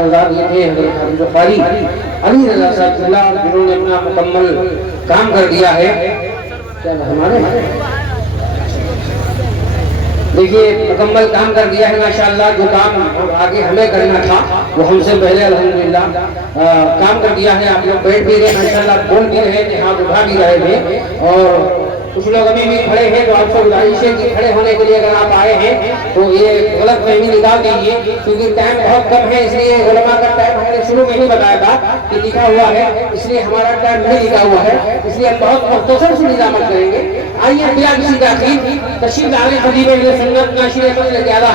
حضرات یہ تھے حضرت حافظ قاری علی رضا صاحب اللہ، جنہوں نے اپنا مکمل کام کر دیا ہے. کیا ہمارے دیکھیے مکمل کام کر دیا ہے ماشاءاللہ. جو کام آگے ہمیں کرنا تھا وہ ہم سے پہلے الحمدللہ کام کر دیا ہے. آپ لوگ بیٹھ بھی رہے ماشاءاللہ، بول بھی رہے تھے، ہاتھ اٹھا بھی رہے تھے، اور کچھ لوگ ابھی بھی کھڑے ہیں. تو آپ کو گزارش ہے کہ کھڑے ہونے کے لیے اگر آپ آئے ہیں تو یہ غلط فہمی نکال دیجیے، کیونکہ ٹائم بہت کم ہے. اس لیے علماء کا ٹائم ہم نے شروع میں ہی بتایا تھا کہ لکھا ہوا ہے، اس لیے ہمارا ٹائم نہیں لکھا ہوا ہے، اس لیے ہم بہت مختصر سے نظامت کریں گے. آئیے بلا کسی تاخیر تشریف لائے خطیب اہل سنت ناشر فضل اعلیٰ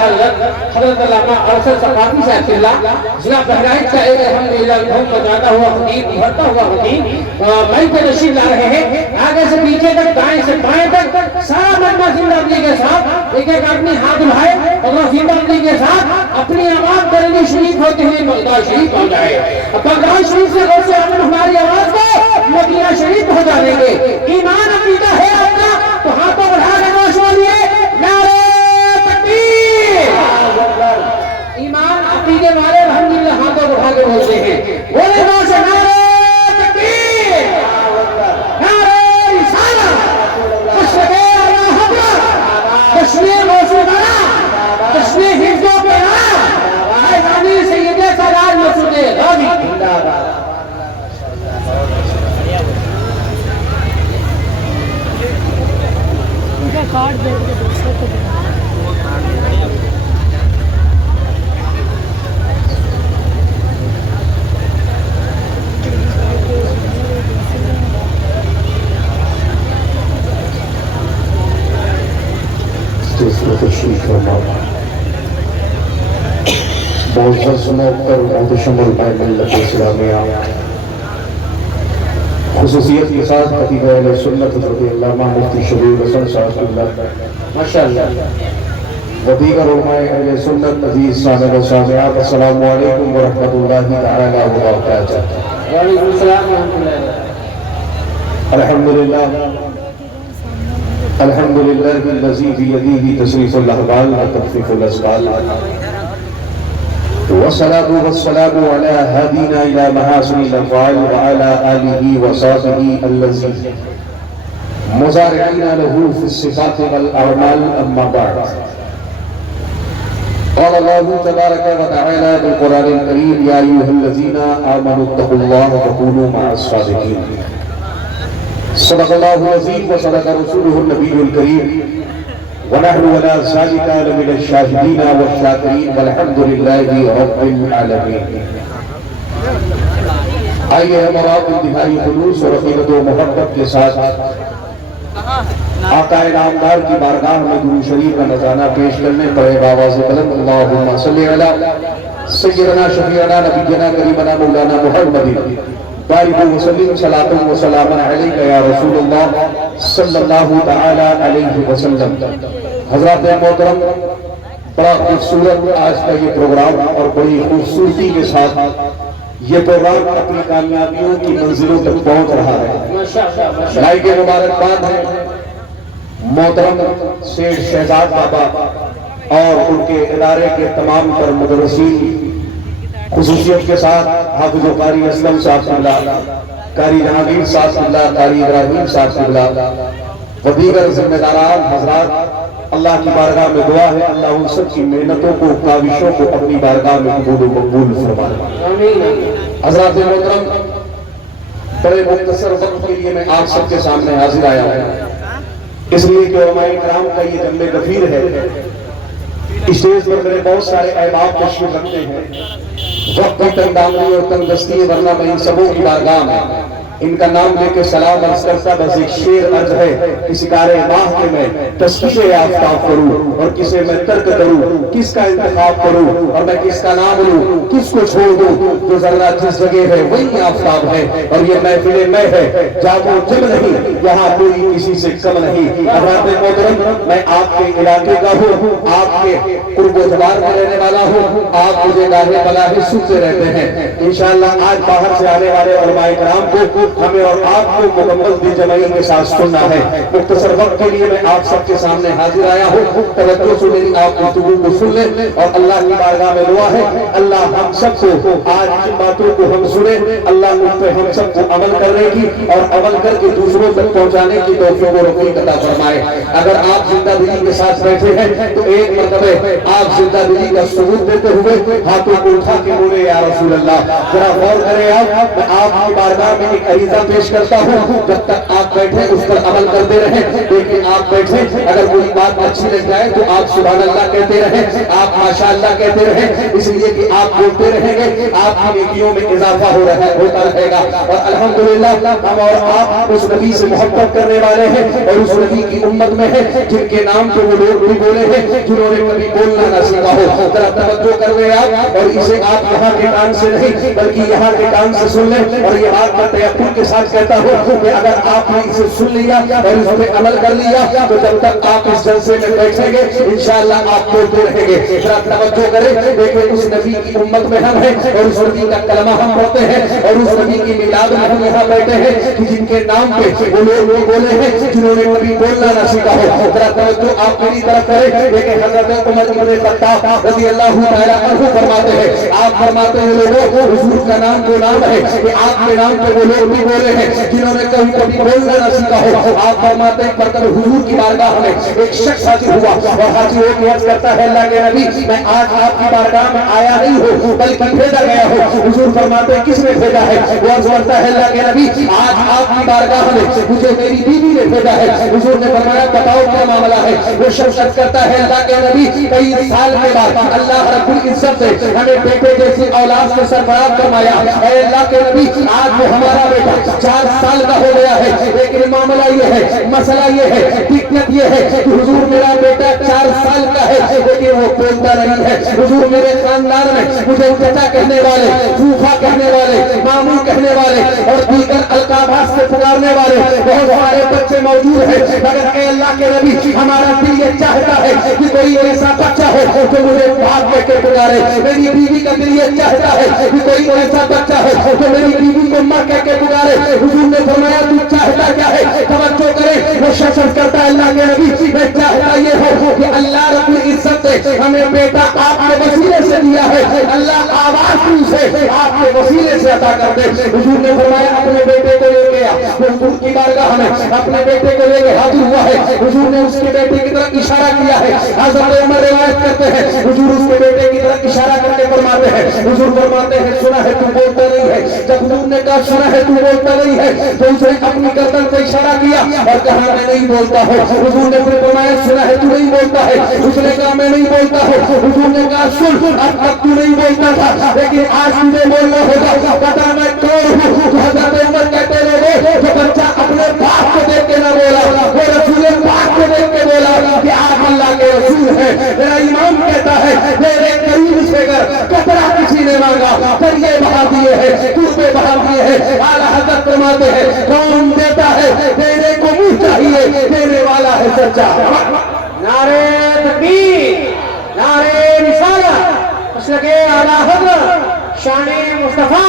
حضرت علامہ ارشد ثقافی صاحب اللہ ضلع بہرائچ کا ایک الحمدللہ دھوم بجاتا ہوا خطیب، ابھرتا ہوا خطیب مائک پہ تشریف لا رہے ہیں. آگے سے پیچھے تک، دائیں سے بائیں تک سارا مجمع زندگی کے ساتھ ایک ایک آدمی ہاتھ اٹھائے اور زندگی کے ساتھ اپنی آواز بریلی شریف ہوتے ہوئے بغداد شریف پہنچ جائے. بغداد شریف سے غور سے آمن ہماری آواز کو مدینہ شریف پہنچا دیں گے. ایمان عقیدہ ہے اپنا تو ہاتھوں بڑھا کر نوش بولیے نعرہ تکبیر. ایمان عقیدے والے الحمدللہ ہاتھوں بڑھا کے بولتے ہیں، بولے نوش نعرہ تکبیر، نعرہ رسالت، تشریح موسیقارہ، تشریح حفظ و پیرا، حیدانی سید سراج مسعود غازی. کارڈ دے کے دوسرے کو تشریف فرما. معزز محتر محتشم علماء ملت اسلامیہ، خصوصیت کے ساتھ خطیب اہل سنت حضرت علامہ مفتی شبیر حسن صاحب اللہ ماشاءاللہ و دیگر علماء اہل سنت، عزیز سامعین و سامعات، السلام علیکم ورحمۃ اللہ تعالی وبرکاتہ. وعلیکم السلام ورحمۃ اللہ. الحمدللہ الحمدللہ الذی بیدہ تصریف الاحوال و تخفیف الاسباب، والصلاة والسلام على هادینا الى محاسن الافعال وعلى آلہ وصحبہ الذین مزارعین له في الصفات والاعمال. اما بعد، قال الله تبارك وتعالى بالقرآن الكريم يا أيها الذين آمنوا اتقوا الله وكونوا مع الصادقين. صدق الله العظيم وصدق رسوله النبي الكريم، ونحن ولا ذلك لمن الشاهدين والشاكرين والحمد لله رب العالمين. آئیے ہمارا انتہائی خلوص اور عقیدت و محبت کے ساتھ آقا نامدار کی بارگاہ میں درود شریف کا نذرانہ پیش کرنے پر بآواز بلند اللہم صلی علی سیدنا شفیعنا نبینا کریمنا مولانا محمد بارک وسلم صلاۃ و سلام علیک یا رسول اللہ صلی اللہ تعالی علیہ وسلم. حضرات محترم، بڑا خوبصورت آج کا یہ پروگرام اور بڑی خوبصورتی کے ساتھ یہ پروگرام اپنی کامیابیوں کی منزلوں تک پہنچ رہا ہے. لائق مبارکباد ہے محترم سیٹھ شہزاد بابا اور ان کے ادارے کے تمام تر مدرسین، خصوصیت کے ساتھ حافظ و قاری اسلم صاحب اللہ، قاری جہانگیر صاحب اللہ، قاری ابراہیم صاحب اللہ و دیگر ذمہ داران حضرات. اللہ کی بارگاہ میں دعا ہے اللہ ان سب کی محنتوں کو، کاوشوں کو اپنی بارگاہ میں قبول و مقبول فرمائے. حضرات محترم، بڑے مختصر وقت کے لیے میں آپ سب کے سامنے حاضر آیا ہوں، اس لیے کہ علماء کرام کا یہ جمع غفیر ہے. اسٹیج پر میرے بہت سارے احباب تشریف رکھتے ہیں، وقت کی تنگدامنی اور تنگدستی ہے، ورنہ میں ان سبوں کی بارگاہ میں ان کا نام لے کے سلام عرض کرتا. بس ایک شعر عرض ہے کہ سکار ماہ کے میں تسبیح آفتاب کروں اور کسے میں ترک کروں، کس کا انتخاب کروں اور میں کس کا نام لوں، کس کو چھوڑ دوں. جو ذرہ جس جگہ ہے وہی آفتاب ہے، اور یہ محفل میں ہے جامو جم نہیں، یہاں کوئی کسی سے کم نہیں. حضرات محترم، میں آپ کے علاقے کا ہوں، آپ کے قرب و جوار میں رہنے والا ہوں، آپ مجھے گاہے بلاہے سنتے رہتے ہیں. انشاءاللہ آج باہر سے آنے والے علماء کرام کو हमें और आपको मुकम्मल बेजमाई के साथ सुनना है। मुख्तसर वक्त के लिए मैं आप सबके सामने हाजिर आया हूँ। तवज्जो से मेरी आप गुफ्तगू को सुन लें और अल्लाह की बारगाह में दुआ है अल्लाह हम सबको आज जिन बातों को हम सुने अल्लाह उन पे हम सबको अमल करने की और अमल करके दूसरों तक पहुंचाने की तौफीक और रफ़ीक अता फरमाए। अगर आप जिंदा दिली के साथ बैठे हैं तो एक मरतबे आप जिंदा दिली का सबूत देते हुए हाथों को उठा के बोले या रसूल अल्लाह। जरा गौर करें आप, मैं आपकी बारगाह में एक अरीज़ा पेश करता हूँ, जब तक आप बैठे उस पर अमल करते रहे। लेकिन आप बैठे, अगर कोई बात अच्छी लग जाए तो आप सुभान अल्लाह कहते रहे, आप माशाअल्लाह कहते रहे, इसलिए कि आप बोलते रहेंगे आपकी नेकियों में इजाफा होता रहेगा। और अल्हम्दुलिल्लाह हम और आप उस नबी से मोहब्बत करने वाले हैं और उस नबी की उम्मत में है जिनके नाम पे वो लोग भी बोले हैं जिन्होंने कभी बोलना ना सीखा हो। जरा तवज्जो कर ले आप, और इसे आप यहाँ के कान से नहीं बल्कि यहाँ के कान से सुन लें। और ये बात मैं तयक्कुन के साथ कहता हूँ कि अगर आपने इसे सुन लिया और इस पे अमल कर लिया तो जब तक आप इस जलसे में बैठेंगे इंशाअल्लाह आप बोलते रहेंगे। जरा तवज्जो करें, देखें उस नबी की उम्मत में हम हैं और उस नबी का कलमा हम पढ़ते हैं और उस नबी की मिलाद में हम यहाँ बैठे हैं कि जिनके नाम पे वो लोग बोले हैं जिन्होंने कभी बोलना ना सीखा हो। जरा तवज्जो आप मेरी तरफ करें, देखें हज़रत उमर इब्न खत्ताब रज़ियल्लाहु तआला अन्हु फरमाते हैं, आप फरमाते हैं लोगों हुजूर का नाम वो नाम है कि आपके नाम पे वो लोग भी बोले हैं जिन्होंने कभी बोलना ना सीखा हो। आप फरमाते हैं बरकत हुजूर की बारगाह में एक शख्स हाजिर हुआ और हाजिर होकर अर्ज करता है अल्लाह के नबी मैं आज आपकी बारगाह में आया नहीं हूँ बल्कि भेजा गया हूँ। हुजूर फरमाते हैं किसने भेजा है? वो अर्ज करता है अल्लाह के नबी आज आपकी बारगाह में मुझे मेरी बीवी ने भेजा है। हुजूर ने फरमाया बताओ क्या मामला है? वो शख्स अर्ज करता है अल्लाह के नबी कई साल के बाद अल्लाह रब्बुल इज्जत से हमें बेटे जैसी औलाद से सरफराज फरमाया। ऐ अल्लाह के नबी आज वो हमारा बेटा 4 साल का हो गया है, लेकिन मामला ये है, मसला ये है, दिक्कत ये है कि हुजूर मेरा बेटा 4 साल का है लेकिन वो बोलता नहीं है। हुजूर मेरे खानदान में मुझे चाचा कहने वाले, फूफा कहने वाले, मामू कहने वाले और दीगर अलकाबात से पुकारने वाले बहुत सारे बच्चे मौजूद हैं, मगर ऐ अल्लाह के नबी हमारा दिल ये चाहता है कि कोई ऐसा बच्चा हो जो मुझे बाप कह के पुकारे। मेरी बीवी का दिल ये चाहता है कि कोई ऐसा बच्चा हो जो मेरी बीवी को माँ कह के पुकारे। हुजूर ने फरमाया तू चाहता क्या है? तवज्जो करे, वो शख्स करता है अल्लाह के नबी मैं चाहता ये हो कि अल्लाह रब्बुल इज्जत से हमें बेटा आपके वसीले से दिया है, अल्लाह आवाज से आपके वसीले से अता कर दे। हुजूर ने फरमाया अपने बेटे को लेके आ। हुजूर की बारगाह में अपने बेटे को लेके हाजिर हुआ है। हुजूर ने उसके बेटे की तरफ इशारा किया है। हज़रत उमर रिवायत करते हैं हुजूर उसके बेटे की तरफ इशारा करके फरमाते हैं, हुजूर फरमाते हैं सुना है तू बोलता नहीं है। जब हुजूर ने कहा सुना है तू बोलता नहीं है तो उसने अपनी गर्दन से इशारा किया और कहा मैं नहीं बोलता हूँ। हुजूर ने फिर फरमाया सुना है तू नहीं बोलता है, उसने कहा मैं नहीं बोलता हूँ। हुजूर ने कहा सुन अब तक तू नहीं बोलता था लेकिन आज तुझे बोलना होगा, बता मैं कौन हूँ? तो हज़रत उमर कहते रहे जो बच्चा अपने बाप को देख के ना बोला वो रसूल पाक को देख के बोला कि आप अल्लाह के रसूल हैं। मेरा इमाम कहता है मेरे करीब से कतरा किसी ने मांगा दरिए बहा दिए हैं, कुर्बे बहा दिए हैं। आला हज़रत फरमाते हैं कौन देता है देने को मुंह चाहिए, देने वाला है सच्चा। नारे तकबीर, नारे रिसालत, मसलके आला हज़रत, शाने मुस्तफा,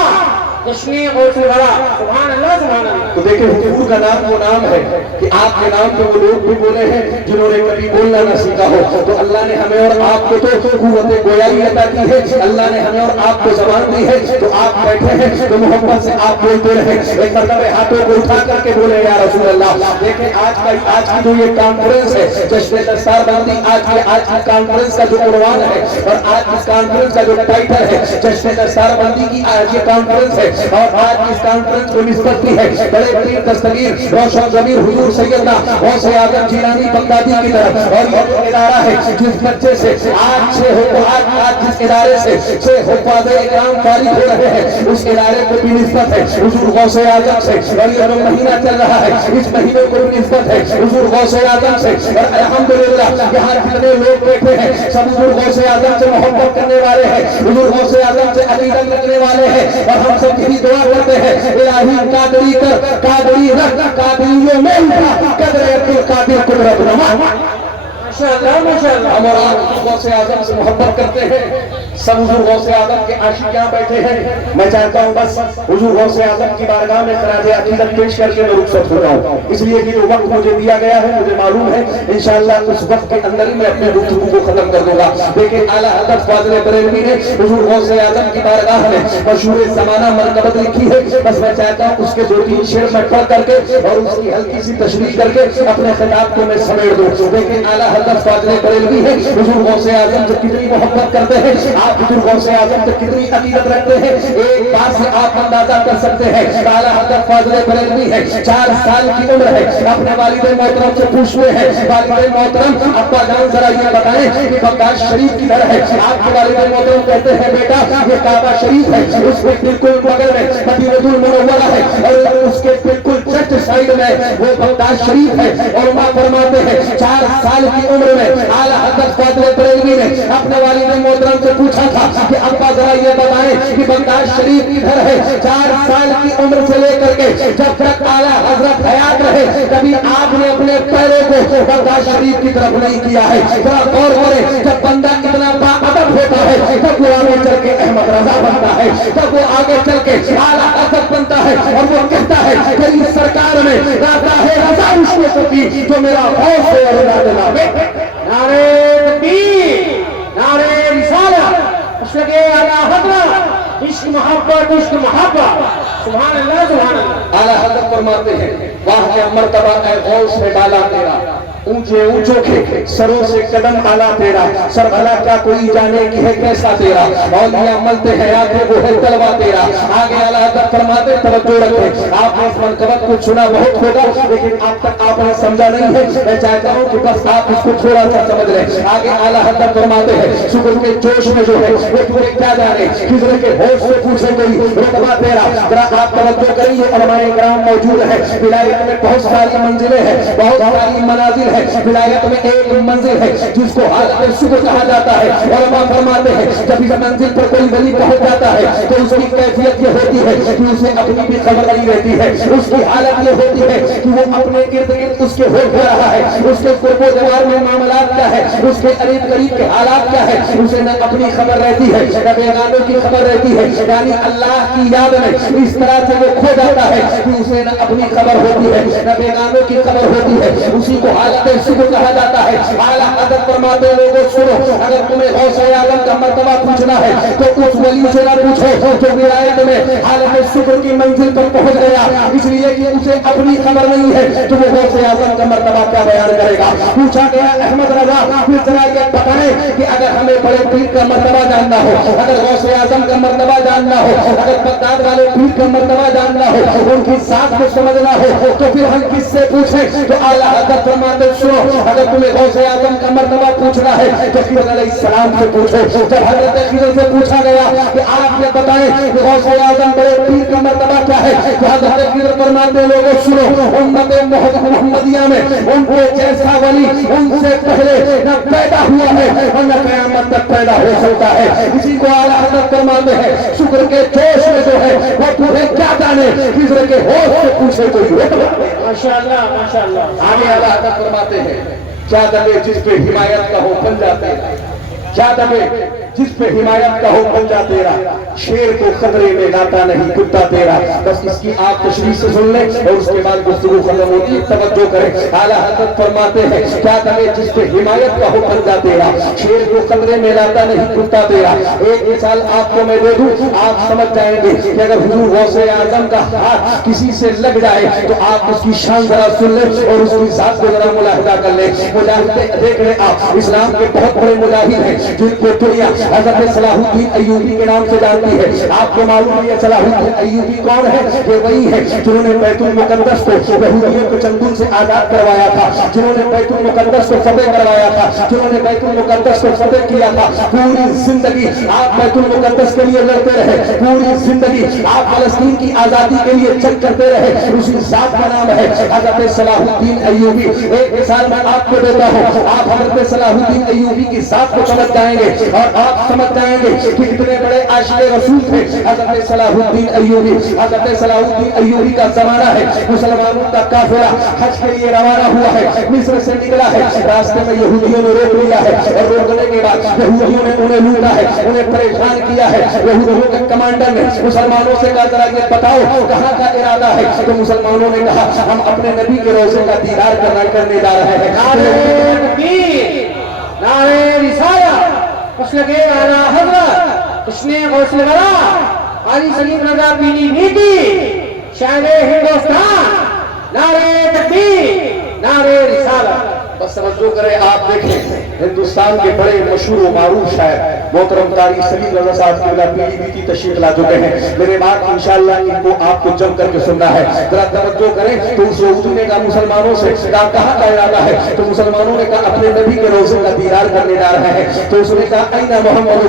जश्ने गौसे वरा, सुभान अल्लाह सुभान अल्लाह। तो देखिए हुजूर का नाम वो नाम है कि आपके नाम पे वो लोग भी बोले हैं जिन्होंने कभी बोलना ना सीखा हो। तो अल्लाह ने हमें और आपको तो कुव्वत गोयाई अता की है, अल्लाह ने हमें और आपको ज़बान दी है। तो आप बैठे हैं तो मोहब्बत से आप बोलते रहे, एक मरतबा हाथों को उठा करके बोले या रसूल अल्लाह। देखें आज की जो ये कॉन्फ्रेंस है जश्न दस्तारबंदी, आज की कॉन्फ्रेंस का जो उन्वान है और आज इस कॉन्फ्रेंस का जो टाइटल है जश्न दस्तारबंदी की आज ये कॉन्फ्रेंस है और आज इस कॉन्फ्रेंस को निस्बत की है बड़े पीर दस्तगीर रोशन ज़मीर हुजूर सैयदना गौसे आज़म जिलानी बगदादी की तरफ। और ये जो इदारा है जिस बच्चे से आज जिस इदारे से 6 हुफ़ाज़े इकराम फारिग हो रहे हैं उस इदारे को भी निस्बत है हुजूर गौसे आज़म से। और ये जो महीना चल रहा है इस महीने को भी निस्बत है हुजूर गौसे आज़म से। और अल्हम्दुलिल्लाह यहाँ जितने लोग बैठे हैं सब हुजूर गौसे आज़म से मोहब्बत करने वाले हैं, हुजूर गौसे आज़म से अकीदत रखने वाले हैं। और हम सब यही दुआ करते हैं इलाही कादरी कर कादरी रख कादरियों में उठा कदर अब्दुल कादिर कुदरत नमा। माशाअल्लाह माशाअल्लाह। हम और आप गौसे आज़म से मोहब्बत करते हैं सब हुजूर गौसे आजम के आशिक यहाँ बैठे हैं। मैं चाहता हूँ बस हुजूर गौसे आजम की बारगाह में खराज अकीदत पेश करके मैं रुखसत हो जाऊँ, इसलिए कि जो वक्त मुझे दिया गया है मुझे मालूम है इंशाअल्लाह उस वक्त के अंदर ही मैं अपने गुफ्तगू को खत्म कर दूंगा। देखिए आला हज़रत फाज़िल बरेलवी ने हुजूर गौसे आजम की बारगाह में मशहूर ज़माना मरकबत लिखी है। बस मैं चाहता हूँ उसके 2-3 शेर में पढ़ करके और उसकी हल्की सी तशरीह करके अपने खिताब को मैं समेट दूँ। देखिए आला हज़रत फाज़िल बरेलवी है, हुजूर गौसे आजम से कितनी मोहब्बत करते हैं, आप हुजूर गौसे आजम से कितनी अकीदत रखते हैं, एक बात से आप अंदाजा कर सकते हैं। आला हज़रत फाज़िल बरेलवी है, 4 साल की उम्र है, अपने वालिद मोहतरम से पूछते हैं, वालिद मोहतरम अब्बा जान जरा ये बताएं कि बगदाद शरीफ किधर है? आपके वालिद मोहतरम कहते हैं बेटा ये काबा शरीफ है, उसके बिल्कुल बगल में मदीनतुल मुनव्वरा है और उसके बिल्कुल जस्ट साइड में वो बगदाद शरीफ है। और मां फरमाते हैं 4 साल की उम्र में आला हज़रत फाज़िल बरेलवी ने अपने वालिद मोहतरम से पूछा था कि अब्बा जरा ये बताएं कि बगदाद शरीफ किधर है? 4 साल की उम्र से लेकर के जब तक आला हजरत हयात रहे कभी आपने अपने पैरों को बगदाद शरीफ की तरफ नहीं किया है। जरा गौर करें, जब बंदा इतना बाअदब होता है तब वो आगे चल के अहमद रजा बनता है, तब वो आगे चल के आला हजरत बनता है और वो कहता है मेरी सरकार में राजा है रजा उसने तो की जो मेरा खौफ है और नारे तकबीर, नारे रिसालत, उसके आला हजरत, इश्क मोहब्बत, इश्क मोहब्बत, सुभान अल्लाह सुभान अल्लाह। आला हजरत फरमाते हैं वाह क्या मर्तबा है गौस में डाला तेरा, ऊंचे ऊंचों के सरों से कदम आला तेरा, सर भला क्या कोई जाने की है कैसा तेरा, औलिया मलते हैं आंखें वो है तलवा तेरा। आगे आला हज़रत फरमाते तवज्जो रखें, आपने इस मनकबत को सुना बहुत होगा लेकिन अब तक आपने समझा नहीं है, मैं चाहता हूँ कि बस आप इसको थोड़ा सा समझ लें। आगे आला हज़रत फरमाते हैं शुक्र के जोश में जो है वो तुम्हें क्या जाने, किसी के होश से पूछे कोई रुतबा तेरा। जरा आप तवज्जो करिए, उलमाए किराम मौजूद है, विलायत में बहुत सारी मंजिलें हैं, बहुत सारी मनाजिल है। विलायत में एक मंजिल है जिसको हालत शुक्र कहा जाता है। उलमा फरमाते हैं जब इस मंजिल पर कोई वली पहुंच जाता है तो उसकी कैफियत ये होती है कि उसे अपनी भी खबर नहीं रहती है, उसकी हालत ये होती है कि वो अपने इर्द गिर्द उसके हो रहा है, उसके कुर्बो जवार में मामलात क्या है, उसके करीब करीब के हालात क्या है, उसे न अपनी खबर रहती है न बेगानों की खबर रहती है। यानी अल्लाह की याद में इस तरह से वो खो जाता है कि उसे न अपनी खबर होती है न बेगानों की खबर होती है, उसी को हालत शुक्र कहा जाता है। आला हज़रत फरमाते लोगों सुनो, अगर तुम्हें गौसे आज़म का मर्तबा पूछना है तो उस वली से ना पूछो जो विलायत में हालत शुक्र की मंजिल पर पहुंच गया, इसलिए कि उसे अपनी खबर नहीं है तो वो गौसे आज़म का मर्तबा क्या बयान करेगा। पूछा गया अहमद रजा फिर जरा ये बताएं कि अगर हमें बड़े पीर का मर्तबा जानना हो, अगर गौसे आज़म का मर्तबा जानना हो, अगर बगदाद वाले पीर का मर्तबा जानना हो, उनकी साथ को समझना हो तो फिर हम किससे पूछें? तो आला हज़रत फरमाते सुनो, अगर तुम्हें गौसे आज़म का मर्तबा पूछना है तो खिज़र अलैहिस्सलाम से पूछो। जब हज़रत खिज़र से पूछा गया कि आप ये बताएं कि गौसे आज़म बड़े पीर का मर्तबा क्या है, तो हज़रत खिज़र फरमाते लोगों सुनो, उम्मत मोहम्मदिया में उनके जैसा वली उनसे पहले न पैदा हुआ है और न क़यामत तक पैदा हो सकता है। इसी को आला हज़रत फरमाते हैं शुक्र के जोश में जो है वो तुम्हें क्या जाने, खिज़र के होश से पूछे कोई। माशाअल्लाह माशाअल्लाह। आगे आला हज़रत फरमाते हैं क्या दबे जिस पे हिमायत का हो बन जाते हैं, क्या दबे जिस पे हिमायत का हो बन जा तेरा, शेर को खतरे में लाता नहीं कुत्ता तेरा। बस इसकी आप तशरीह से सुन लें और उसके बाद गुफ्तगू खत्म होगी, तवज्जो करें। आला हज़रत फरमाते हैं क्या दबे जिस पे हिमायत का हो बन जा तेरा, शेर को खतरे में लाता नहीं कुत्ता तेरा। एक मिसाल आपको मैं दे दूं, आप समझ जाएंगे कि अगर हुजूर गौसे आज़म का हाथ किसी से लग जाए तो आप उसकी शान जरा सुन लें और उसकी जात को जरा मुलाहिदा कर लें। मुजाहिद देख लें आप, इस्लाम के बहुत बड़े मुजाहिद हैं जिनको दुनिया हज़रत सलाहुद्दीन अय्यूबी के नाम से जानती है। आपको मालूम है सलाहुद्दीन अय्यूबी कौन है? ये वही है जिन्होंने बैतुल मुक़द्दस को यहूदियों के चंगुल से आजाद करवाया था, जिन्होंने बैतुल मुक़द्दस को फतेह करवाया था, जिन्होंने बैतुल मुक़द्दस को फतेह किया था। पूरी जिंदगी आप बैतुल मुक़द्दस के लिए लड़ते रहे, पूरी जिंदगी आप फ़लस्तीन की आजादी के लिए जंग करते रहे, उसी ज़ात का नाम है हज़रत सलाहुद्दीन अय्यूबी। एक मिसाल मैं आपको देता हूँ, आप हज़रत सलाहुद्दीन अय्यूबी की ज़ात को समझ जाएंगे और आप आप समझ जाएंगे कि कितने बड़े आशिक रसूल थे हजरत सलाहुद्दीन अय्यूबी। हजरत सलाहुद्दीन अय्यूबी का जमाना है, मुसलमानों का काफिला हज के लिए रवाना हुआ है, मिस्र से निकला है। रास्ते में यहूदियों ने रोक लिया है और रोकने के बाद यहूदियों ने उन्हें लूटा है, उन्हें परेशान किया है। यहूदियों के कमांडर ने मुसलमानों से कहा जरा ये बताओ कहाँ का इरादा है। तो मुसलमानों ने कहा हम अपने नबी के रोज़े का दीदार करने जा रहे हैं। नारे रिसालत उसके आला हज़रत उसने गौसल वरा आली सलीम रज़ा पीली नीति शान हिंदुस्तान नारे तकबीर नारे रिसालत। बस समझो करें, आप देखें हिंदुस्तान के बड़े मशहूर व मारूफ शायर मोहतरम कारी सलीम रज़ा साहब की पीढ़ी की तशरीफ ला चुके हैं। मेरे बात इंशाअल्लाह इनको आपको जम करके सुनना है। जरा तवज्जो करें। तो उस यहूदी ने कहा मुसलमानों से कहा कहाँ का इरादा है। तो मुसलमानों ने कहा अपने नबी के रोज़े का दीदार करने जा रहे हैं। तो उसने कहा ऐना मोहम्मद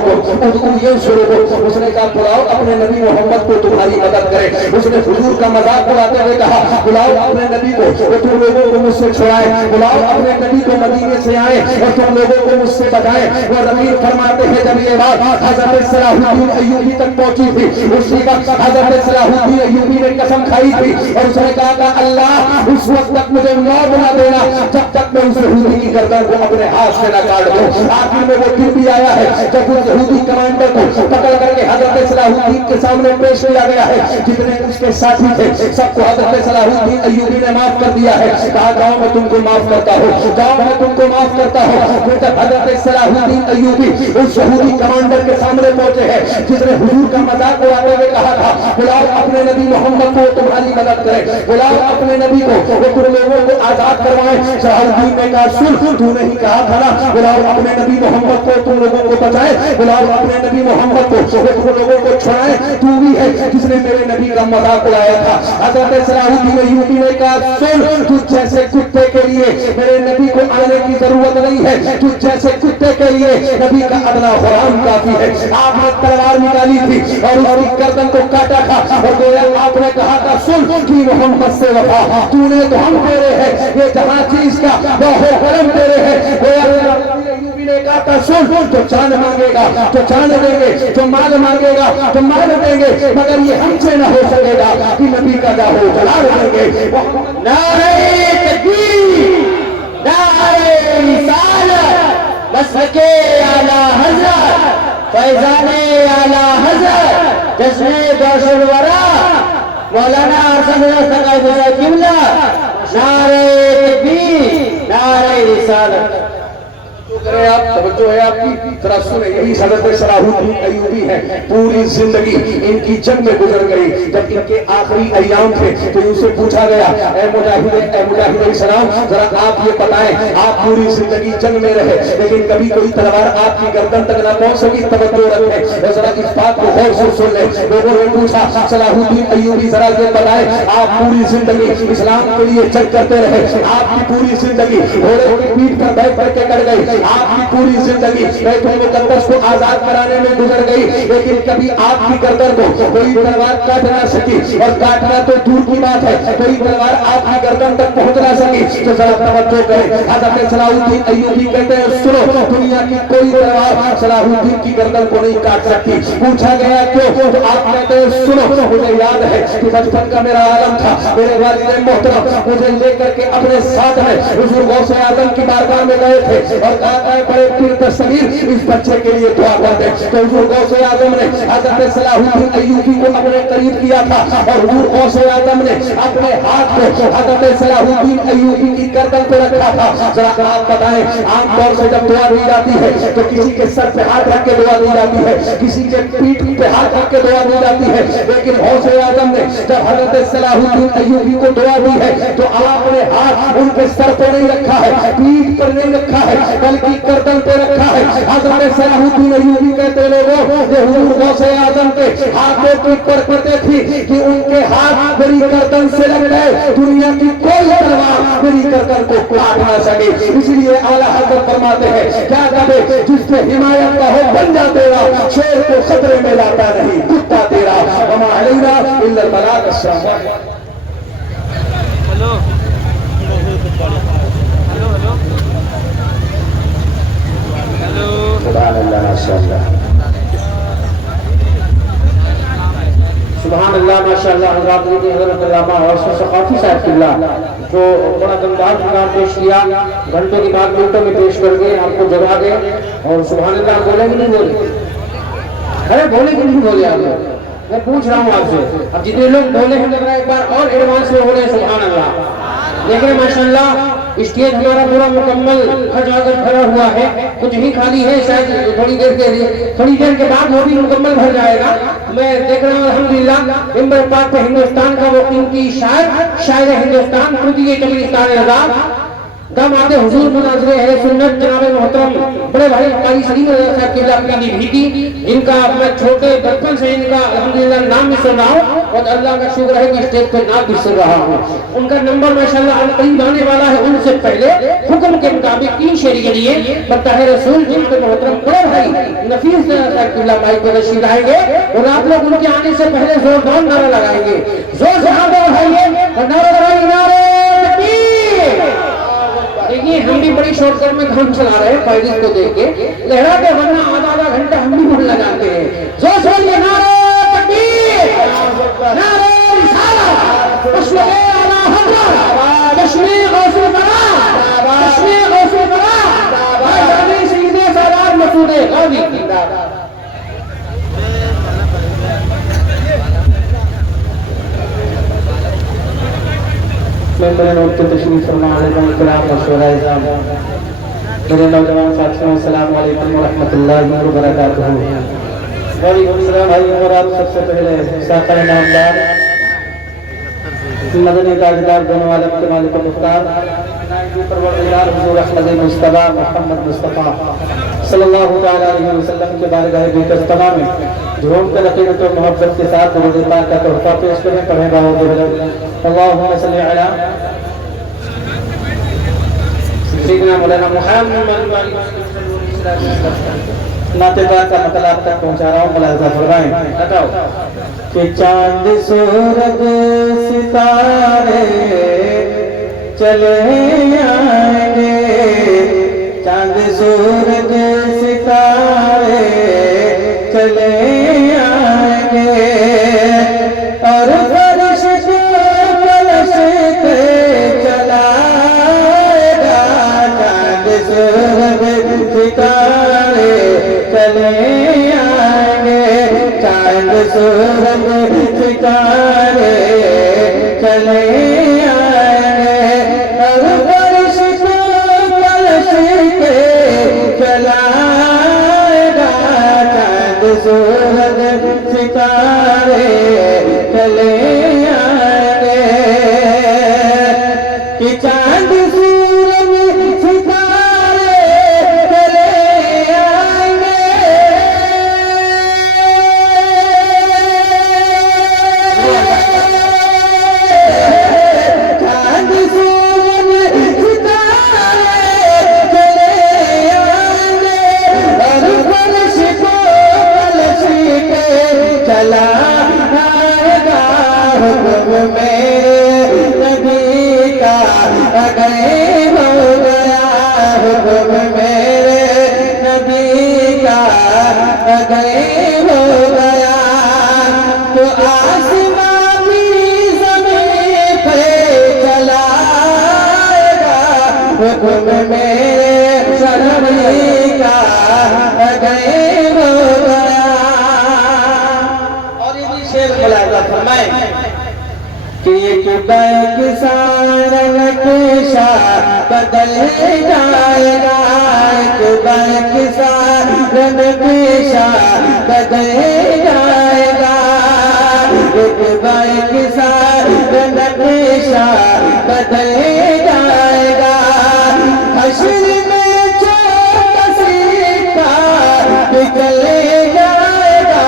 को ये शुरू को उसने कहा बुलाओ अपने नबी मोहम्मद को तुम्हारी मदद करे। उसने हुजूर का मजाक उड़ाते हुए कहा बुलाओ अपने नबी को तुम लोगों को मुझसे छुड़ाए, बुलाओ अपने नबी को मदीने से आए और तुम लोगों को मुझसे बचाएं। वो रमीर फरमाते हैं जब ये बात हजरत सलाहुद्दीन अय्यूबी तक पहुंची थी, उसी वक्त हजरत सलाहुद्दीन अय्यूबी ने कसम खाई थी और उसने कहा था अल्लाह उस वक्त तक मुझे मौत न देना जब तक मैं उस यहूदी की गर्दन को अपने हाथ से न काट दूं। आखिर में वो दिन भी आया है जब उस यहूदी कमांडर को पकड़ करके हजरत सलाहुद्दीन के सामने पेश किया गया है। जितने उसके साथी थे सबको हजरत सलाहुद्दीन अय्यूबी ने माफ कर दिया है। कहा जाओ मैं तुमको माफ करता हूँ, जाओ मैं तुमको माफ करता हूँ। फिर जब हजरत सलाहुद्दीन अय्यूबी उस यहूदी कमांडर के सामने पहुंचे हैं जिसने हुजूर का मजाक उड़ाते हुए कहा था बुलाओ अपने नबी मोहम्मद को तुम्हारी मदद करे, बुलाओ अपने नबी को वो तुम लोगों को आजाद करवाए। सलाहुद्दीन ने कहा सुन तूने ही कहा था ना बुलाओ अपने नबी मोहम्मद को तुम लोगों को बचाए, बुलाओ अपने नबी मोहम्मद को तुम लोगों को छुड़ाए। तू भी है जिसने मेरे नबी का मजाक उड़ाया था। हजरत सलाहुद्दीन अय्यूबी ने कहा सुन तू जैसे कुत्ते के लिए मेरे नबी को आने की जरूरत नहीं है, तू जैसे कुत्ते के लिए नबी का अदना खुराम काफी है। आपने तलवार निकाली थी और उसकी गर्दन को काटा था और गोया आपने कहा था सुन कि मोहम्मद से वफा तूने तो हम तेरे हैं, ये जहां चीज का वो करम तेरे है। ने कहा था सुन तो जान मांगेगा तो जान देंगे, जो माल मांगेगा तो माल देंगे, मगर ये हमसे न हो सकेगा कि नबी का जाहो जलाल देंगे। नारे तकबीर नारे रिसालत मसके आला हज़रत फैज़ाने आला हज़रत जश्ने गौसल वरा मौलाना अरशद सकाई किबला नारे तकबीर नारे रिसालत। करें आप तवज्जो है आपकी जरा सुने। यही हजरत सलाहुद्दीन अय्यूबी है, पूरी जिंदगी इनकी जंग में गुजर गई। जब इनके आखिरी अय्याम थे तो इनसे पूछा गया ए मुजाहिद सलाम जरा आप ये बताएं आप पूरी जिंदगी जंग में रहे लेकिन कभी कोई तलवार आपकी गर्दन तक न पहुंच सकी, तवज्जो रखें जरा इस बात को गौर से सुन ले। लोगों ने पूछा सलाहुद्दीन अय्यूबी जरा ये बताएं आप पूरी जिंदगी इस्लाम के लिए जंग करते रहे, आपकी पूरी जिंदगी घोड़े की पीठ पर बैठ कर के कट गई, आपकी पूरी जिंदगी बैतुल मुक़द्दस को आजाद कराने में गुजर गई, लेकिन कभी आपकी गर्दन को कोई तलवार काट ना सकी और काटना तो दूर की बात है कोई तलवार आपकी गर्दन तक पहुंच ना सकी। तो जरा तवज्जो करें। हज़रत सलाहुद्दीन अय्यूबी कहते हैं सुनो दुनिया की कोई तलवार सलाहुद्दीन की गर्दन को नहीं काट सकती। पूछा गया क्यों तो आप कहते हैं सुनो मुझे याद है कि बचपन का मेरा आलम था, मेरे वालिद मोहतरम मुझे लेकर के अपने साथ में हुजूर गौसे आज़म की बारगाह में गए थे और बड़े पीर तस्वीर इस बच्चे के लिए दुआ कर दे। तो हुजूर गौसे आज़म ने हज़रत सलाहुद्दीन अय्यूबी को अपने करीब किया था और हुजूर गौसे आज़म ने अपने हाथ को हज़रत सलाहुद्दीन अय्यूबी की गर्दन पे रखा था। जरा आप बताएं आमतौर से जब दुआ दी जाती है तो किसी के सर पे हाथ रख के दुआ दी जाती है, किसी के पीठ पे हाथ रख के दुआ दी जाती है, लेकिन गौसे आज़म ने जब हज़रत सलाहुद्दीन अय्यूबी को दुआ दी है तो आपने हाथ उनके सर पे नहीं रखा है, पीठ पर नहीं रखा है बल्कि गर्दन पे रखा है। हज़रत सलाहुद्दीन अय्यूबी कहते लोगों ये हुजूर गौसे आज़म के हाथों की बरकतें थी कि उनके हाथ मेरी गर्दन से लग गए, दुनिया की कोई तलवार मेरी गर्दन को काट ना सके। इसलिए आला हज़रत फरमाते हैं क्या करे जिससे हिमायत का हो बन जा तेरा, शेर को खतरे में लाता नहीं कुत्ता तेरा। वमा अलैना इल्लल बलाग अस्सलाम। हेलो सुभान अल्लाह माशाअल्लाह। سبحان اللہ ماشاءاللہ حضرات نے حضرت علامہ اور ثقافی صاحب قبلہ جو بڑا دمدار کردار پیش کیا، گھنٹوں کی بات منٹوں میں پیش کر کے آپ کو جگا دے. اور سبحان اللہ بولے کہ نہیں بولے؟ ارے بولے کہ نہیں بولے آپ لوگ؟ میں پوچھ رہا ہوں آپ سے. اب جتنے لوگ بولے ہیں لگ رہا ہے ایک بار اور ایڈوانس میں بولے سبحان اللہ. دیکھیں ماشاءاللہ اسٹیج ہمارا پورا مکمل کھجا کر کھڑا ہوا ہے، کچھ ہی خالی ہے، شاید تھوڑی دیر کے بعد وہ بھی مکمل بھر جائے گا. میں دیکھ رہا ہوں الحمدللہ منبر پاک پہ ہندوستان کا وہ قیمتی شاعر ہندوستان خودی چمنستان آزاد داماد حضور مناظر اہل سنت جناب محترم بڑے بھائی قاری سلیم صاحب قبلہ اپنی بھیٹی، ان کا میں چھوٹے بچپن سے ان کا الحمدللہ نام بھی سن رہا ہوں اور اللہ کا شکر ہے کہ اسٹیج پہ نام بھی سن رہا ہوں. ان کا نمبر ماشاءاللہ قریب آنے والا ہے. ان سے پہلے حکم کے مطابق 3 شعری کے لیے بطاہ رسول جن کے محترم بڑے بھائی نفیس صاحب قبلہ مائک پر تشریف لائیں گے اور آپ لوگ ان کے آنے سے پہلے زوردار نعرہ لگائیں گے. زور سے آگے بڑھائیے اور نعرہ لگائیے نعرہ تکبیر. دیکھیے ہم بھی بڑی شارٹ کٹ میں کام چلا رہے ہیں فائدے کو دیکھ کے لہرا کے ورنہ آدھا گھنٹہ ہم بھی بڑھ لگاتے ہیں. زور سے بولیے نعرہ تکبیر، نعرہ رسالت، تشویق اعلی حضرت، تشویق غوث البراء، تشویق غوث البراء بھائی سید سالار مسعود غازی. میں میرے نوٹ کے تشریف فرما علیکم السلام مشورہ اعظام. میرے نوجوان ساتھیوں السلام علیکم ورحمۃ اللہ وبرکاتہ. وعلیکم السلام بھائی. اور آپ سب سے پہلے ساقہ نامدار مدنی تاجدار دونوں عالم کے مالک و مختار پروردگار حضور احمد مصطفیٰ محمد مصطفیٰ صلی اللہ تعالی علیہ وسلم کے بارگاہ بیکرتما میں جھوم کر عقیدت و محبت کے ساتھ درود پاک کا تحفہ پیش کریں. پڑھیں باہو بلند اللہم صلی علی سیدنا مولانا محمد. نعت پاک کا مطلب آپ تک پہنچا رہا ہوں، ملاحظہ فرمائیں کہ چاند سورج ستارے چلے آئیں گے، چاند سورج ستارے چلے آئیں گے اور فرش کو کلش پہ چلائے گا. چاند سورج ستارے چلے آئیں گے، چاند سورج ستارے چلے آئیں گے اور فرش کو کلش پہ چلائے گا. چاند سورج ستارے چلے آئیں گے کہ چاند سورج ستارے چلے آئیں گے. چاند سورج ستارے چلے آئیں گے اور فرش کو کلش پہ چلا آئے گا. حکم میرے نبی کا اگئے ہو گیا، حکم میرے نبی کا اگئے ہو گیا تو آسمان بھی زمین پہ چلائے گا. حکم میرے نبی کا اگئے ہو گیا. اور یہ شعر ملاحظہ فرمائیں کہ ایک بیگ سارا نقشہ بدل جائے گا، ایک بیگ سارا نقشہ بدل جائے گا، ایک بیگ سارا نقشہ بدل جائے گا. حشر میں چھوٹا سکہ نکل جائے گا،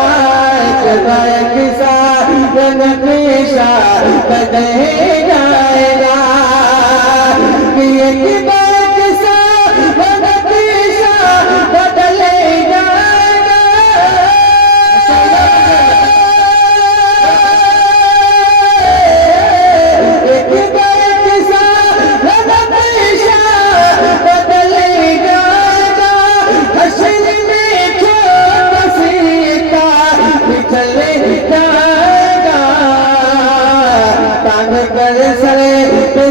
ایک بیگ سارا نقشہ بدل جائے گا کہ ایک بیگ سارا نقشہ بدل جائے گا. ایک بیگ سارا نقشہ بدل جائے گا. حشر میں چھوٹا سکہ نکل جائے گا،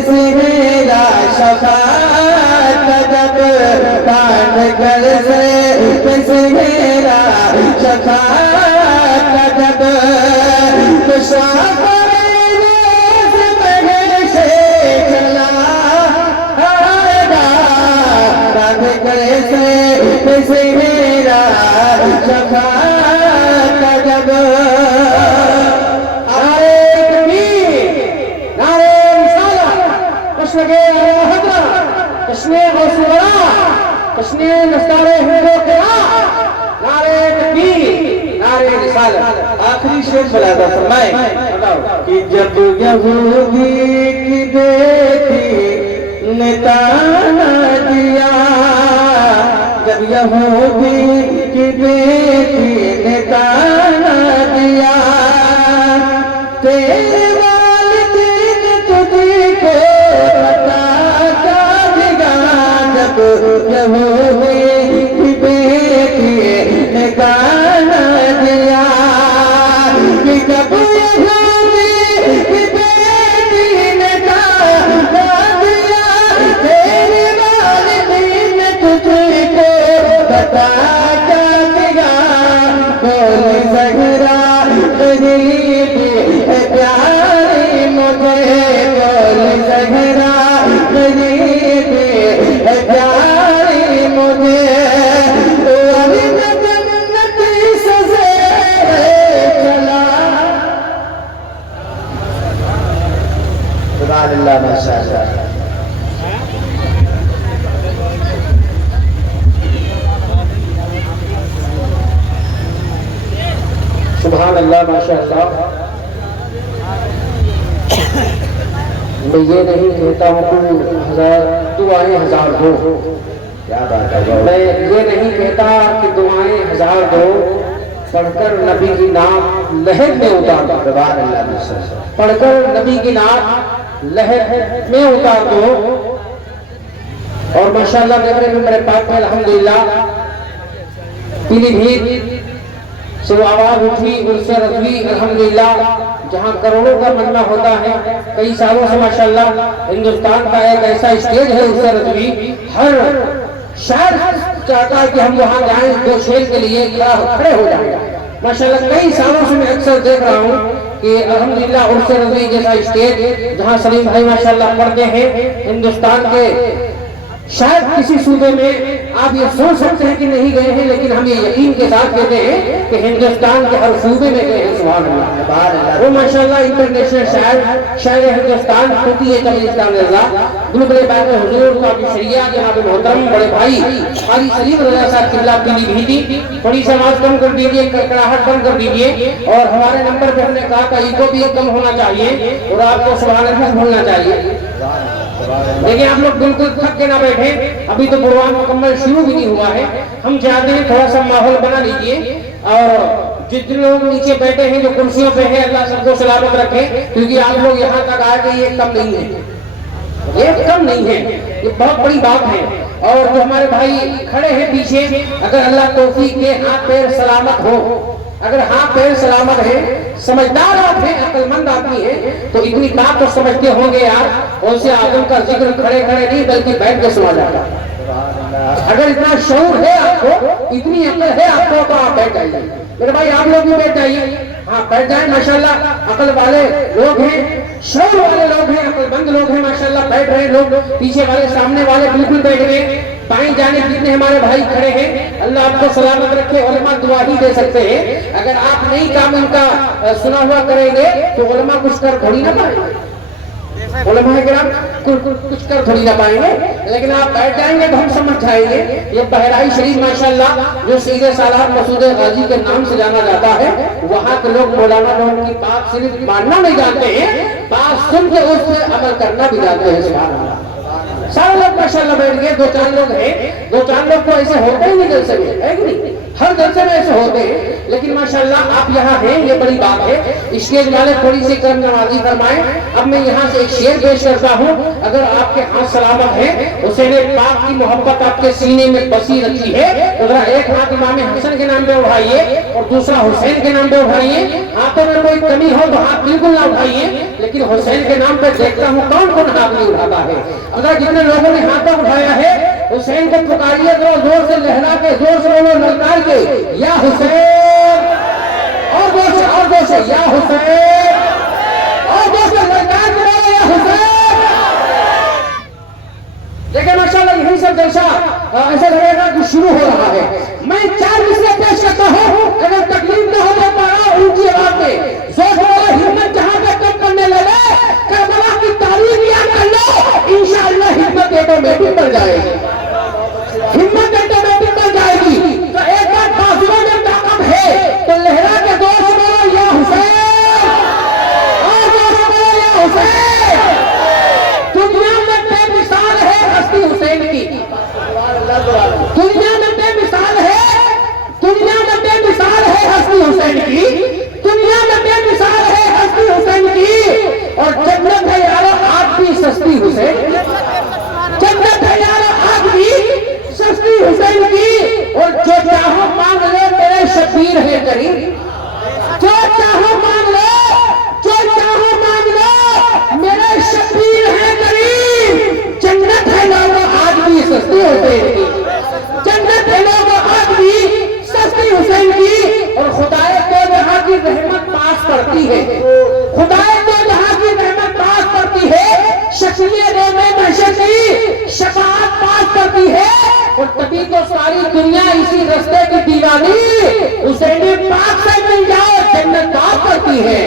کسی میرا شفاعت کا جب کاٹ کر سے کسی میرا شفاعت کا جب شفاعت کسی میرا شفاعت کا جب نعرہ تکبیر نعرہ رسالت کشمے حضرت کشمے غوث الورا کشمے نستار ہند و قرآن نعرہ تکبیر نعرہ رسالت آخری شعر بلاتا فرمائے کہ جب یہودی کی بیٹی نے تانا دیا جب یہودی کی بیٹی نے تانا دیا تیرے والدین تجھے کو بتا کیا دیا جب یہودی کی بیٹی نے تانا دیا کہ جب یہودی کی بیٹی نے تانا دیا تیرے والدین تجھے کو بتا کیا دیا بولی زہرا غریبی ہے پیاری مجھے بولی زہرا غریبی ہے پیاری مجھے ولی جنتی سے چلا سبحان اللہ ماشاء اللہ سبحان اللہ ماشاء اللہ میں یہ نہیں کہتا ہوں کہ دعائیں ہزار دو کیا بات ہے میں یہ نہیں کہتا کہ دعائیں ہزار دو پڑھ کر نبی کی نام لہر میں اتار دو سبحان اللہ پڑھ کر نبی کی نام لہر میں اتار دو اور ماشاءاللہ دیکھ رہے ہیں میرے پاک میں الحمدللہ پیلی بھیت سے وہ آواز اٹھی اس سے رضوی الحمدللہ جہاں کروڑوں کا مجمع ہوتا ہے کئی سالوں سے ماشاءاللہ ہندوستان کا ایک ایسا اسٹیج ہے اس سے رضوی ہر شاعر چاہتا ہے کہ ہم وہاں جائیں دو شعر کے لیے کھڑے ہو جائیں ماشاءاللہ کئی سالوں سے میں اکثر دیکھ رہا ہوں کہ الحمدللہ اس سے رضوی جیسا اسٹیج جہاں سلیم بھائی ماشاءاللہ پڑھتے ہیں ہندوستان کے شاید کسی صوبے میں آپ یہ سوچ سکتے ہیں کہ نہیں گئے ہیں لیکن ہم یہ یقین کے ساتھ کہتے ہیں کہ ہندوستان کے ہر صوبے میں گئے ہیں سبحان اللہ وہ ماشاءاللہ انٹرنیشنل شاعر ہندوستان ہوتی ہے قبرستان رضا بلبلے باغ حضور کافی شریعہ جناب محترم بڑے بھائی قاری سلیم رضا صاحب قبلہ پیلی بھیتی تھوڑی سی آواز کم کر دیجیے کڑاہٹ کم کر دیجیے اور ہمارے نمبر پہ ہم نے کہا کہ ایگو بھی کم ہونا چاہیے اور آپ کو سبحان اللہ بھولنا چاہیے لیکن آپ لوگ بالکل تھک کے نہ بیٹھے ابھی تو پروگرام مکمل شروع بھی نہیں ہوا ہے ہم چاہتے ہیں تھوڑا سا ماحول بنا لیجئے اور جتنے لوگ نیچے بیٹھے ہیں جو کرسیوں پہ ہیں اللہ سب کو سلامت رکھے کیونکہ آپ لوگ یہاں تک آئے کہ یہ کم نہیں ہے یہ کم نہیں ہے یہ بہت بڑی بات ہے اور جو ہمارے بھائی کھڑے ہیں پیچھے اگر اللہ توفیق کے ہاتھ پیر سلامت ہو اگر ہاتھ پیر سلامت ہے سمجھدار آپ ہیں عقل مند آدمی ہیں تو اتنی بات تو سمجھتے ہوں گے یار غوث اعظم کا ذکر کھڑے کھڑے نہیں بلکہ بیٹھ کے سنا جاتا اگر اتنا شعور ہے آپ کو اتنی عقل ہے آپ کو تو آپ بیٹھ جائیے میرے بھائی آپ لوگ بھی بیٹھ جائیے ہاں بیٹھ جائیں ماشاءاللہ عقل والے لوگ ہیں شعور والے لوگ ہیں عقل مند لوگ ہیں ماشاءاللہ بیٹھ رہے لوگ پیچھے والے سامنے والے بالکل بیٹھ گئے بائیں جانب جتنے ہمارے بھائی کھڑے ہیں اللہ آپ کو سلامت رکھے علماء دعا ہی دے سکتے ہیں اگر آپ نہیں کام ان کا سنا ہوا کریں گے تو علماء کچھ کر تھوڑی نہ پائیں گے علماء کرام کچھ کر تھوڑی نہ پائیں گے لیکن آپ بیٹھ جائیں گے تو ہم سمجھ جائیں گے یہ بہرائی شریف ماشاءاللہ جو سید سالار مسعود غازی کے نام سے جانا جاتا ہے وہاں کے لوگ مولانا لوگ کی بات صرف ماننا نہیں جانتے ہیں بات سن کے اس پر عمل کرنا بھی جانتے ہیں سبحان اللہ سارے لوگ ماشاءاللہ بیٹھ گئے دو چار لوگ ہیں دو چار لوگ تو ایسے ہوتے ہی نہیں جلسے میں ہے کہ نہیں ہر جلسے میں ایسے ہوتے ہیں لیکن ماشاءاللہ آپ یہاں ہیں یہ بڑی بات ہے اسٹیج والے تھوڑی سی کرم نوازی فرمائیں. اب میں یہاں سے ایک شعر پیش کرتا ہوں. اگر آپ کے ہاتھ سلامت ہیں, حسین پاک کی محبت آپ کے سینے میں بسی رکھی ہے, تو ذرا ایک ہاتھ امام حسن کے نام پہ اٹھائیے اور دوسرا حسین کے نام پہ اٹھائیے. ہاتھوں میں کوئی کمی ہو تو ہاتھ بالکل نہ اٹھائیے, لیکن حسین کے نام پہ دیکھتا ہوں کون کون ہاتھ نہیں اٹھاتا ہے. اگر جتنے لوگوں نے ہاتھ اٹھایا ہے, حسین کو پکاریے ذرا زور سے, لہرا کے زور سے بولو, للکار کے, یا حسین, اور زور سے, اور زور سے, یا حسین, اور زور سے للکار کے بولو, یا حسین. دیکھیں ماشاءاللہ یہی سب جلسہ ایسا لگے گا کہ شروع ہو رہا ہے. میں 4 مصرع پیش کرتا ہوں, اگر تکلیف نہ ہو تو پڑھا اونچی آواز میں, زور سے ہمت جہاں پہ کم کرنے لگے, کربلا کی تاریخ یاد کر لو, انشاءاللہ ہمت آٹومیٹک بڑھ جائے گی, ہمت آٹومیٹک بڑھ جائے گی. تو ایک بار بازوؤں میں طاقت ہے تو لہرا کے زور سے بولو, یا حسین, اور زور سے بولو, یا حسین. دنیا میں بے مثال ہے ہستی حسین کی, دنیا میں بے مثال ہے, دنیا میں بے مثال ہے ہستی حسین کی, دنیا میں بے مثال ہے ہستی حسین کی. اور جنت ہے یارو آج بھی سستی حسین, جنت ہے یارو آج بھی سستی حسین کی. اور جو چاہو مانگ لے میرے شبیر ہے کریم, جو چاہو مانگ لو, جو چاہو مانگ لو میرے شبیر ہے کریم. جنت ہے لوگوں آج بھی سستی حسین کی, جنت ہے لوگوں آج بھی سستی حسین کی. اور خدائے تو جہاں کی رحمت پاس کرتی ہے, خدائے تو جہاں کی رحمت پاس کرتی ہے, شکیے رونے محشر کی شفاعت پاس کرتی ہے. اور تبھی تو ساری دنیا اسی رستے کی دیوانی, حسین پاک سے مل جاؤ جنت پاس کرتی ہے,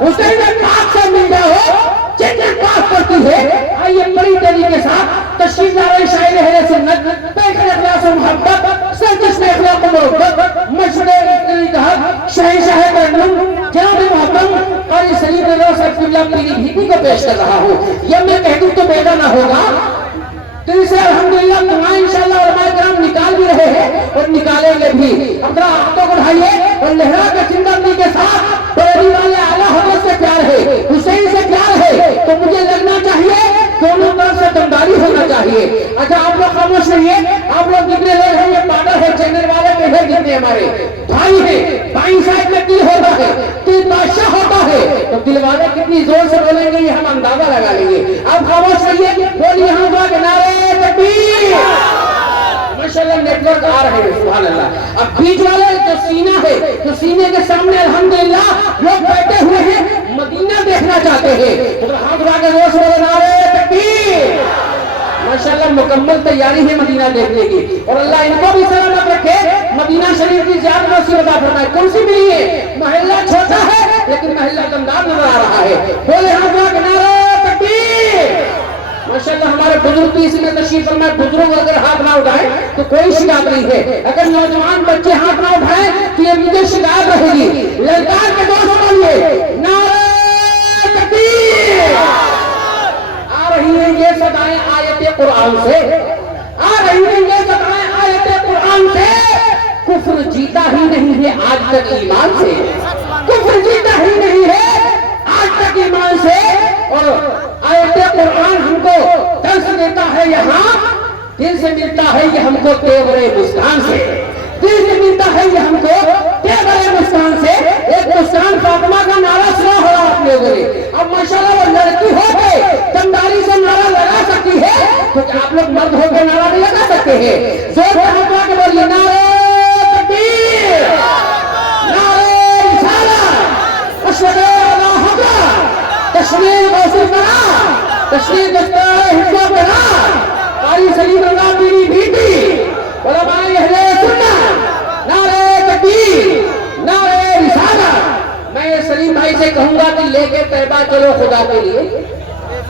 حسین پاک سے مل جاؤ جنت پاس کرتی ہے. آئیے بڑی دلی کے ساتھ تشریف لائے شاعر اہل سنت, پیکر اخلاص و محبت, سرجش میں اخلاق و محبت, مشہور اتحاد, شہنشاہ ترنم جناب محترم قاری سلیم رضا صاحب قبلہ پیری بھیٹی کو پیش کر رہا ہوں. یہ میں کہہ دوں تو بیٹا نہ ہوگا, تو اسے الحمدللہ دعائیں انشاءاللہ علماء کرام نکال بھی رہے ہیں اور نکالیں گے بھی. اپنا ہاتھوں کو اٹھائیے اور لہرا کے زندگی کے ساتھ پیری والے اعلیٰ حضرت سے پیار ہے, حسین سے پیار ہے, تو مجھے لگنا چاہیے دونوں طرف سے دمداری ہونا چاہیے. اچھا آپ لوگ خاموش رہیے, آپ لوگ جتنے لوگ ہیں یہ پاگل ہے, چینل والے پہ ہے, جتنے ہمارے بھائی ہیں, بھائی صاحب میں دل ہوتا ہے, دل بادشاہ ہوتا ہے, تو دل والے کتنی زور سے بولیں گے یہ ہم اندازہ لگا لیں گے. آپ خاموش رہیے, بولیے ہم کا نعرے تکبیر. ماشاءاللہ نیٹ ورک آ رہے ہیں, سبحان اللہ. اب بیچ والے جو سینہ ہے, جو سینے کے سامنے الحمدللہ لوگ بیٹھے ہوئے ہیں, مدینہ دیکھنا چاہتے ہیں, تو ہاتھ اٹھا کے زور سے بولے نعرے تکبیر. ماشاءاللہ مکمل تیاری ہے مدینہ دیکھنے کی, اور اللہ ان کو بھی سلامت رکھے, مدینہ شریف کی زیادہ نصیب عطا فرمائے. کون سی ملی ہے, محلہ چھوٹا ہے لیکن محلہ دمدار نظر آ رہا ہے. بولے ہاتھ اٹھا کے نعرے تکبیر. ماشاءاللہ ہمارے بزرگ بھی اسی میں تشریف فرمائے. بزرگ اگر ہاتھ نہ اٹھائیں تو کوئی شکایت نہیں ہے, اگر نوجوان بچے ہاتھ نہ اٹھائیں تو یہ مجھے شکایت رہے گی. للکار کے دور سے بولیے نعرے تکبیر. آ رہی ہیں یہ صدائیں آیت قرآن سے, آ رہی ہیں یہ صدائیں آیت قرآن سے. کفر جیتا ہی نہیں ہے آج تک ایمان سے, کفر جیتا ہی نہیں ہے آج تک ایمان سے. اور آیت قرآن ہم کو درس دیتا ہے یہاں, دل سے ملتا ہے یہ ہم کو تیور مسکان سے, دل سے ملتا ہے یہ ہم کو تیور مسکان سے. ایک مسکان فاطمہ کا نعرہ سنا ہو آپ لوگوں نے, اب ماشاءاللہ وہ لڑکی ہو کے دمداری سے نعرہ لگا سکتی ہے, کیونکہ آپ لوگ مرد ہو کے نعرہ نہیں لگا سکتے ہیں. زور سے ہاتھ اٹھا کے بولیے نعرے تکبیر, نعرے رسالت, اشہد ان لا الہ الا اللہ, تشریف غوث کرا, تشریف دستار حفظ کرا, قاری سلیم رضا پیری بھیٹی, علماء اہل سنت, نعرے تکبیر, نعرے رسالت. میں سلیم بھائی سے کہوں گا کہ لے کے طیبہ چلو خدا کے لیے,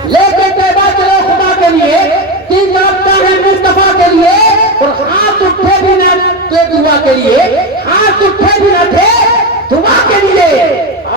لے کے طیبہ چلو خدا کے لیے, دل رابطہ ہے مصطفیٰ کے لیے. اور ہاتھ اٹھے بھی نہ تھے دعا کے لیے, ہاتھ اٹھے بھی نہ تھے دعا کے لیے.